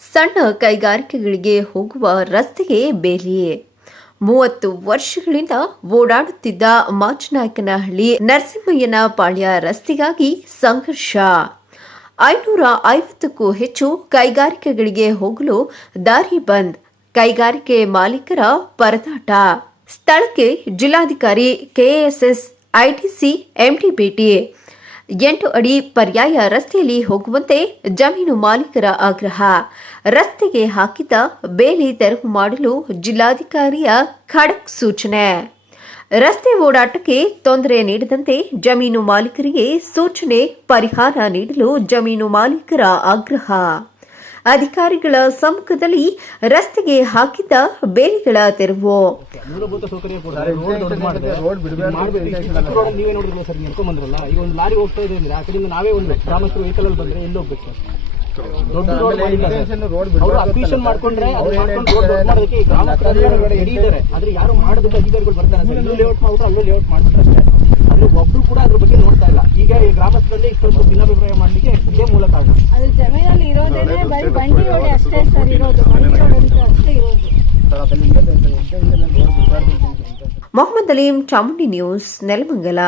ಸಣ್ಣ ಕೈಗಾರಿಕೆಗಳಿಗೆ ಹೋಗುವ ರಸ್ತೆಗೆ ಬೇಲಿಯೇ. ಮೂವತ್ತು ವರ್ಷಗಳಿಂದ ಓಡಾಡುತ್ತಿದ್ದ ಮಾಚನಾಯಕನಹಳ್ಳಿ ನರಸಿಂಹಯ್ಯನ ಪಾಳ್ಯ ರಸ್ತೆಗಾಗಿ ಸಂಘರ್ಷ. ಐನೂರ ಐವತ್ತಕ್ಕೂ ಹೆಚ್ಚು ಕೈಗಾರಿಕೆಗಳಿಗೆ ಹೋಗಲು ದಾರಿ ಬಂದ್. ಕೈಗಾರಿಕೆ ಮಾಲೀಕರ ಪರದಾಟ. ಸ್ಥಳಕ್ಕೆ ಜಿಲ್ಲಾಧಿಕಾರಿ ಕೆಎಸ್ಎಸ್, ಐಟಿಸಿ ಎಂಟಿಬಿಟಿ ಎಂಟು ಅಡಿ ಪರ್ಯಾಯ ರಸ್ತೆಯಲ್ಲಿ ಹೋಗುವಂತೆ ಜಮೀನು ಮಾಲೀಕರ ಆಗ್ರಹ. ರಸ್ತೆಗೆ ಹಾಕಿದ ಬೇಲಿ ತೆರವು ಮಾಡಲು ಜಿಲ್ಲಾಧಿಕಾರಿಯ ಖಡಕ್ ಸೂಚನೆ. ರಸ್ತೆ ಓಡಾಟಕ್ಕೆ ತೊಂದರೆ ನೀಡದಂತೆ ಜಮೀನು ಮಾಲೀಕರಿಗೆ ಸೂಚನೆ, ಪರಿಹಾರ ನೀಡಲು ಜಮೀನು ಮಾಲೀಕರ ಆಗ್ರಹ. ಅಧಿಕಾರಿಗಳ ಸಮ್ಮುಖದಲ್ಲಿ ರಸ್ತೆಗೆ ಹಾಕಿದ್ದ ಬೇಲಿಗಳ ತೆರವು. ಮೂಲಭೂತ ಸೌಕರ್ಯ ನೀವೇ ನೋಡಿದ್ರಲ್ಲ ಸರ್ ನಡ್ಕೊಂಡ್ ಬಂದ್ರಲ್ಲ ಈಗ ಒಂದು ಲಾರಿ ಹೋಗ್ತಾ ಇದೆ ಅಂದ್ರೆ ಆ ಕಡೆಯಿಂದ ನಾವೇ ಒಂದು ಗ್ರಾಮಸ್ಥರು ವೆಹಿಕಲ್ ಅಲ್ಲಿ ಬಂದ್ರೆ ಎಲ್ಲಿ ಹೋಗ್ಬೇಕು ಸರ್? ದೊಡ್ಡ ರೋಡ್ ಮಾಡಿಲ್ಲ ಸರ್. ಅವರು ಅಕ್ವಿಷನ್ ಮಾಡ್ಕೊಂಡ್ರೆ ಅವ್ರು ಮಾಡ್ಕೊಂಡು ರೋಡ್ ದೊಡ್ಡ ಮಾಡೋದಕ್ಕೆ ಈ ಗ್ರಾಮಸ್ಥರು ಅಧಿಕಾರಿಗಳು ರೆಡಿ ಆದ್ರೆ ಯಾರು ಮಾಡೋದಕ್ಕೆ ಅಧಿಕಾರಿಗಳು ಬರ್ತಾರೆ ಸರ್. ಇಲ್ಲೂ ಲೇಔಟ್ ಮಾಡ್ಬಿಟ್ಟು ಅಲ್ಲೂ ಲೇಔಟ್ ಮಾಡ್ಬಿಟ್ರೆ ಅಷ್ಟೇ. ಅಲ್ಲಿ ಒಬ್ರು ಕೂಡ ಅದ್ರ ಬಗ್ಗೆ ನೋಡ್ತಾ ಇಲ್ಲ. ಈಗ ಈ ಗ್ರಾಮಸ್ಥರಲ್ಲಿ ಇಷ್ಟೊಂದು ಭಿನ್ನಾಭಿಪ್ರಾಯ బండి రోడ్ అస్టే సార్ ఈరోజు బండి రోడ్ అంతా అస్టే ఈరోజు మొహమ్మద్ అలీం చాముండి న్యూస్ నెలమంగళ